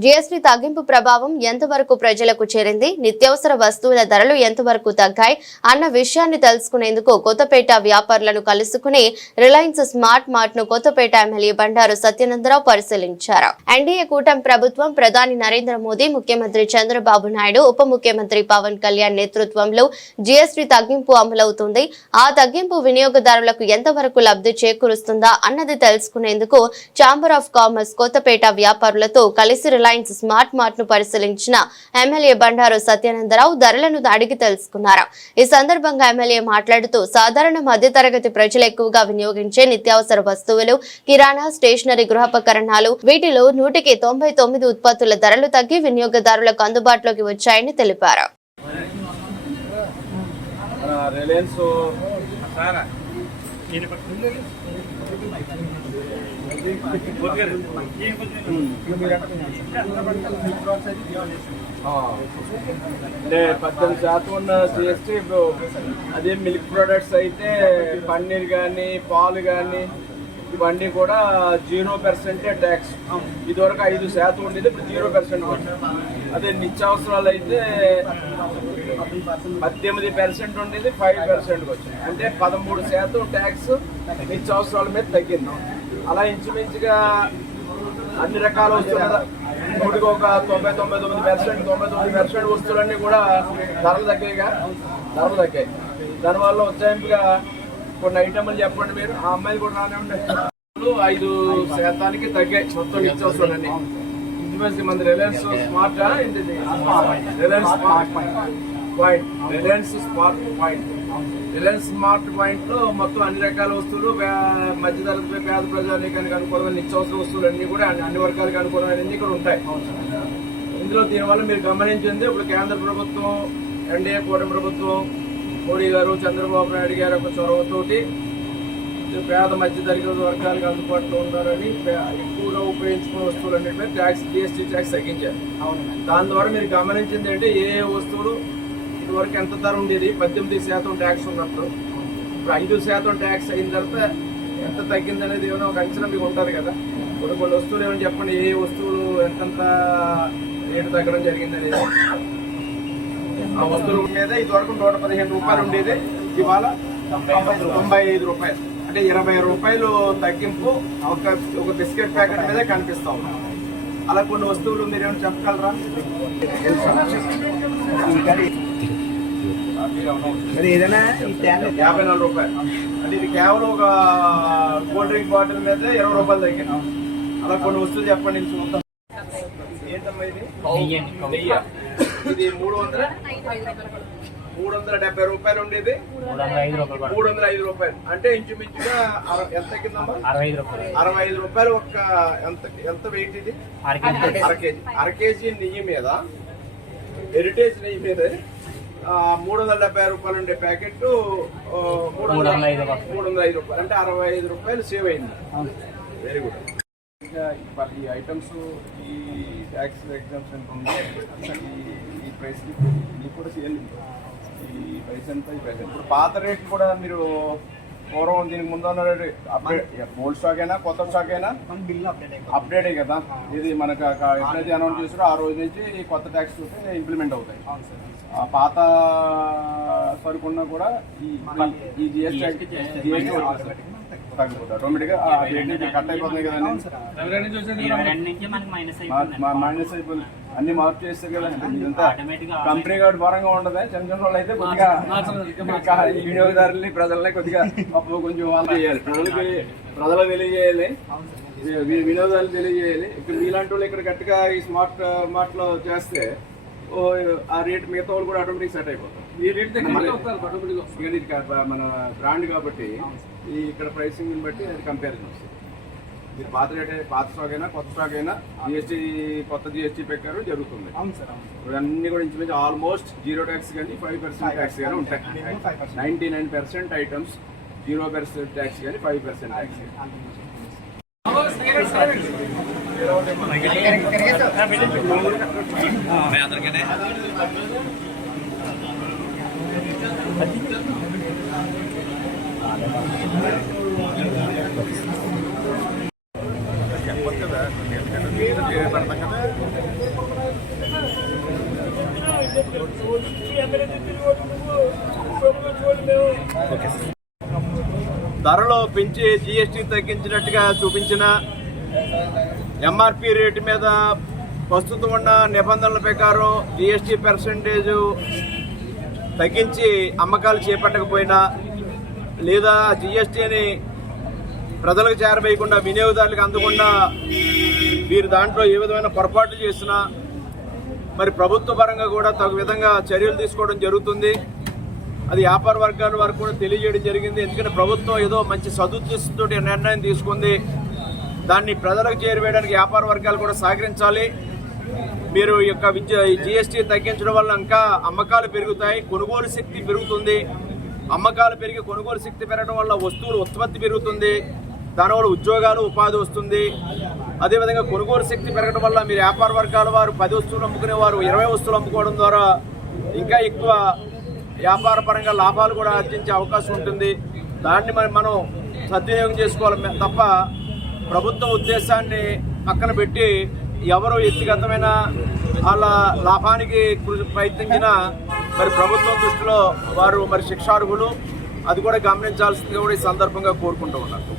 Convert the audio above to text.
GST తగ్గింపు ప్రభావం ఎంతవరకు ప్రజలకు చేరింది, నిత్యావసర వస్తువుల ధరలు ఎంతవరకు తగ్గాయి అన్న విషయాన్ని తెలుసుకునేందుకు కొత్తపేట వ్యాపారులను కలుసుకుని రిలయన్స్ స్మార్ట్ మార్ట్ ను కొత్తపేట ఎమ్మెల్యే బండారు సత్యానందరావు పరిశీలించారు. ఎన్డీఏ కూటమి ప్రభుత్వం ప్రధాని నరేంద్ర మోదీ, ముఖ్యమంత్రి చంద్రబాబు నాయుడు, ఉప ముఖ్యమంత్రి పవన్ కళ్యాణ్ నేతృత్వంలో జీఎస్టీ తగ్గింపు అమలవుతుంది. ఆ తగ్గింపు వినియోగదారులకు ఎంతవరకు లబ్ధి చేకూరుస్తుందా అన్నది తెలుసుకునేందుకు ఛాంబర్ ఆఫ్ కామర్స్ కొత్తపేట వ్యాపారులతో కలిసి రిలయన్స్ స్మార్ట్ మార్ట్ ను పరిశీలించిన ఎమ్మెల్యే బండారు సత్యానందరావు ధరలను అడిగి తెలుసుకున్నారు. ఈ సందర్భంగా ఎమ్మెల్యే మాట్లాడుతూ సాధారణ మధ్యతరగతి ప్రజలు ఎక్కువగా వినియోగించే నిత్యావసర వస్తువులు, కిరాణా, స్టేషనరీ, గృహోపకరణాలు వీటిలో 199 ఉత్పత్తుల ధరలు తగ్గి వినియోగదారులకు అందుబాటులోకి వచ్చాయని తెలిపారు. అంటే 18% ఉన్న జిఎస్టీ ఇప్పుడు అదే మిల్క్ ప్రొడక్ట్స్ అయితే పన్నీర్ కానీ పాలు కానీ ఇవన్నీ కూడా 0% ట్యాక్స్. ఇదివరకు 5% ఉండేది, ఇప్పుడు 0%. అదే నిత్యావసరాలు అయితే 18% ఉండేది, 5% వచ్చింది. అంటే 13% ట్యాక్స్ నిత్యావసరాల మీద తగ్గింది. అలా ఇంచుమించుగా అన్ని రకాల వస్తువులు నూటికి ఒక 99% వస్తువులన్నీ కూడా ధరలు తగ్గాయి. దానివల్ల ఉజ్జాయింపుగా కొన్ని ఐటమ్లు చెప్పండి మీరు. ఆ అమ్మాయిలు కూడా రానే ఉంటాయి. 5% తగ్గాయి మొత్తం నిత్యావసరాలన్నీ. ఇంచుమించు మన Reliance smart Reliance smart point లో మొత్తం అన్ని రకాల వస్తువులు, మధ్యతరగతి పేద ప్రజానీకానికి అనుకూలమైన నిత్యావసర వస్తువులు అన్ని కూడా అన్ని వర్గాలకు అనుకూలమైనవి ఇక్కడ ఉంటాయి. ఇందులో దీనివల్ల మీరు గమనించింది, ఇప్పుడు కేంద్ర ప్రభుత్వం, ఎన్డీఏ కూటమి ప్రభుత్వం, మోడీ గారు, చంద్రబాబు నాయుడు గారు ఒక చొరవతోటి పేద మధ్యతరగతి వర్గాలకు అందుబాటులో ఉండాలని ఎక్కువగా ఉపయోగించుకునే వస్తువులన్నింటిపై జీఎస్టీ ట్యాక్స్ తగ్గించారు. దాని ద్వారా మీరు గమనించింది అంటే ఏ వస్తువులు ఇదివరకు ఎంత ధర ఉండేది, 18% ట్యాక్స్ ఉన్నప్పుడు ఇప్పుడు 5% ట్యాక్స్ అయిన తర్వాత ఎంత తగ్గింది అనేది ఏమైనా ఒక అంచనా మీకు ఉంటుంది కదా. కొన్ని వస్తువులు ఏమైనా చెప్పండి, ఏ వస్తువులు ఎంతంత రేటు తగ్గడం జరిగింది అనేది. ఆ వస్తువుల మీద ఇదివరకు 115 రూపాయలు ఉండేది, ఇవాళ 95 రూపాయలు. అంటే 20 రూపాయలు తగ్గింపు ఒక బిస్కెట్ ప్యాకెట్ మీద కనిపిస్తా ఉంది. అలా కొన్ని వస్తువులు మీరు ఏమైనా చెప్పగలరా? 54 రూపాయలు. అంటే ఇది కేవలం ఒక కూల్ డ్రింక్ బాటిల్ మీద 20 రూపాయలు తగ్గింది. అలా కొన్ని వస్తువులు చెప్పండి. ఏంటమ్మా ఇది? ఇది 370 రూపాయలు ఉండేది, 305 రూపాయలు. అంటే ఇంచుమించుగా ఎంత తగ్గిందమ్మా? 65 రూపాయలు. ఒక ఎంత వెయిట్ ఇది? అర కేజీ నెయ్యి మీద, హెరిటేజ్ నెయ్యి మీద 370 రూపాయలు ఉండే ప్యాకెట్ 305 రూపాయలు. అంటే 65 రూపాయలు సేవ్ అయింది. Very good. ఈ ఐటమ్స్ ఈ ట్యాక్స్ ఎగ్జామ్షన్ ఈ ప్రైస్ మీకు కూడా సేల్ ఈ ప్రైస్ ఎంత? ఈ ప్రైస్ ఇప్పుడు పాత రేట్ కూడా మీరు పూర్వం దీనికి ముందు రేటు అప్డేట్, ఓల్డ్ స్టాక్ అయినా కొత్త స్టాక్ అయినా అప్డేట్ అయ్యి కదా. ఇది మనకు ఎప్పుడైతే అనౌన్స్ చేస్తారో ఆ రోజు నుంచి కొత్త ట్యాక్స్ ఇంప్లిమెంట్ అవుతాయి. ఆ పాత సరుకున్నా కూడా ఈ జిఎస్టీ తగ్గిపోతుంది ఆటోమేటిక్గా. కట్ అయిపోతుంది కదండి, మైనస్ అయిపోయింది. అన్ని మార్పు చేస్తారు కదా. ఇదంతా కంపెనీ కార్డు పరంగా ఉండదు. చిన్న చిన్న వాళ్ళు అయితే కొద్దిగా వినియోగదారుల్ని, ప్రజల్ని కొద్దిగా కొంచెం వాళ్ళు చేయాలి. ప్రజలకు తెలియజేయాలి, వినోదాలు తెలియజేయాలి. ఇక్కడ మీలాంటి వాళ్ళు ఇక్కడ గట్టిగా ఈ స్మార్ట్ మార్ట్ లో చేస్తే ఆ రేట్ మిగతా వాళ్ళు కూడా ఆటోమేటిక్ సెట్ అయిపోతారు. ఈ రేట్ దగ్గర మన బ్రాండ్ కాబట్టి ఈ ఇక్కడ ప్రైసింగ్ బట్టి అది కంపారిజన్ వస్తుంది. మీరు పాత రేట్, పాత స్టాక్ అయినా కొత్త స్టాక్ అయినా జిఎస్టీ, కొత్త జిఎస్టీ పెట్టారు జరుగుతుంది. అన్ని కూడా ఇంచుమించు ఆల్మోస్ట్ 0 ట్యాక్స్ కానీ 5% ట్యాక్స్ కానీ ఉంటాయి. 99% ఐటమ్స్ 0% ట్యాక్స్ కానీ 5% ట్యాక్స్. చెప్పొచ్చు కదా, నేను పెడతాం కదా. ధరలు పెంచి జిఎస్టీ తగ్గించినట్టుగా చూపించిన ఎంఆర్పి రేటు మీద ప్రస్తుతం ఉన్న నిబంధనల ప్రకారం జిఎస్టీ పర్సెంటేజ్ తగ్గించి అమ్మకాలు చేపట్టకపోయినా లేదా జిఎస్టీని ప్రజలకు చేరవేయకుండా వినియోగదారులకు అందకుండా వీరు దాంట్లో ఏ విధమైన పొరపాట్లు చేసినా మరి ప్రభుత్వ పరంగా కూడా తగు విధంగా చర్యలు తీసుకోవడం జరుగుతుంది. అది వ్యాపార వర్గాల వరకు కూడా తెలియజేయడం జరిగింది. ఎందుకంటే ప్రభుత్వం ఏదో మంచి సదుద్దేశంతో నిర్ణయం తీసుకుంది. దాన్ని ప్రజలకు చేరవేయడానికి వ్యాపార వర్గాలు కూడా సహకరించాలి. మీరు ఈ యొక్క జిఎస్టీ తగ్గించడం వల్ల ఇంకా అమ్మకాలు పెరుగుతాయి, కొనుగోలు శక్తి పెరుగుతుంది. అమ్మకాలు పెరిగి కొనుగోలు శక్తి పెరగడం వల్ల వస్తువుల ఉత్పత్తి పెరుగుతుంది, దానివల్ల ఉద్యోగాలు ఉపాధి వస్తుంది. అదేవిధంగా కొనుగోలు శక్తి పెరగడం వల్ల మీరు వ్యాపార వర్గాల వారు 10 వస్తువులు అమ్ముకునే వారు 20 వస్తువులు అమ్ముకోవడం ద్వారా ఇంకా ఎక్కువ వ్యాపార పరంగా లాభాలు కూడా ఆర్జించే అవకాశం ఉంటుంది. దాన్ని మనం సద్వినియోగం చేసుకోవాలి తప్ప ప్రభుత్వ ఉద్దేశాన్ని పక్కన పెట్టి ఎవరు వ్యక్తిగతమైన వాళ్ళ లాభానికి ప్రయత్నించినా మరి ప్రభుత్వం దృష్టిలో వారు మరి శిక్షార్హులు. అది కూడా గమనించాల్సిందిగా కూడా ఈ సందర్భంగా కోరుకుంటూ ఉన్నారు.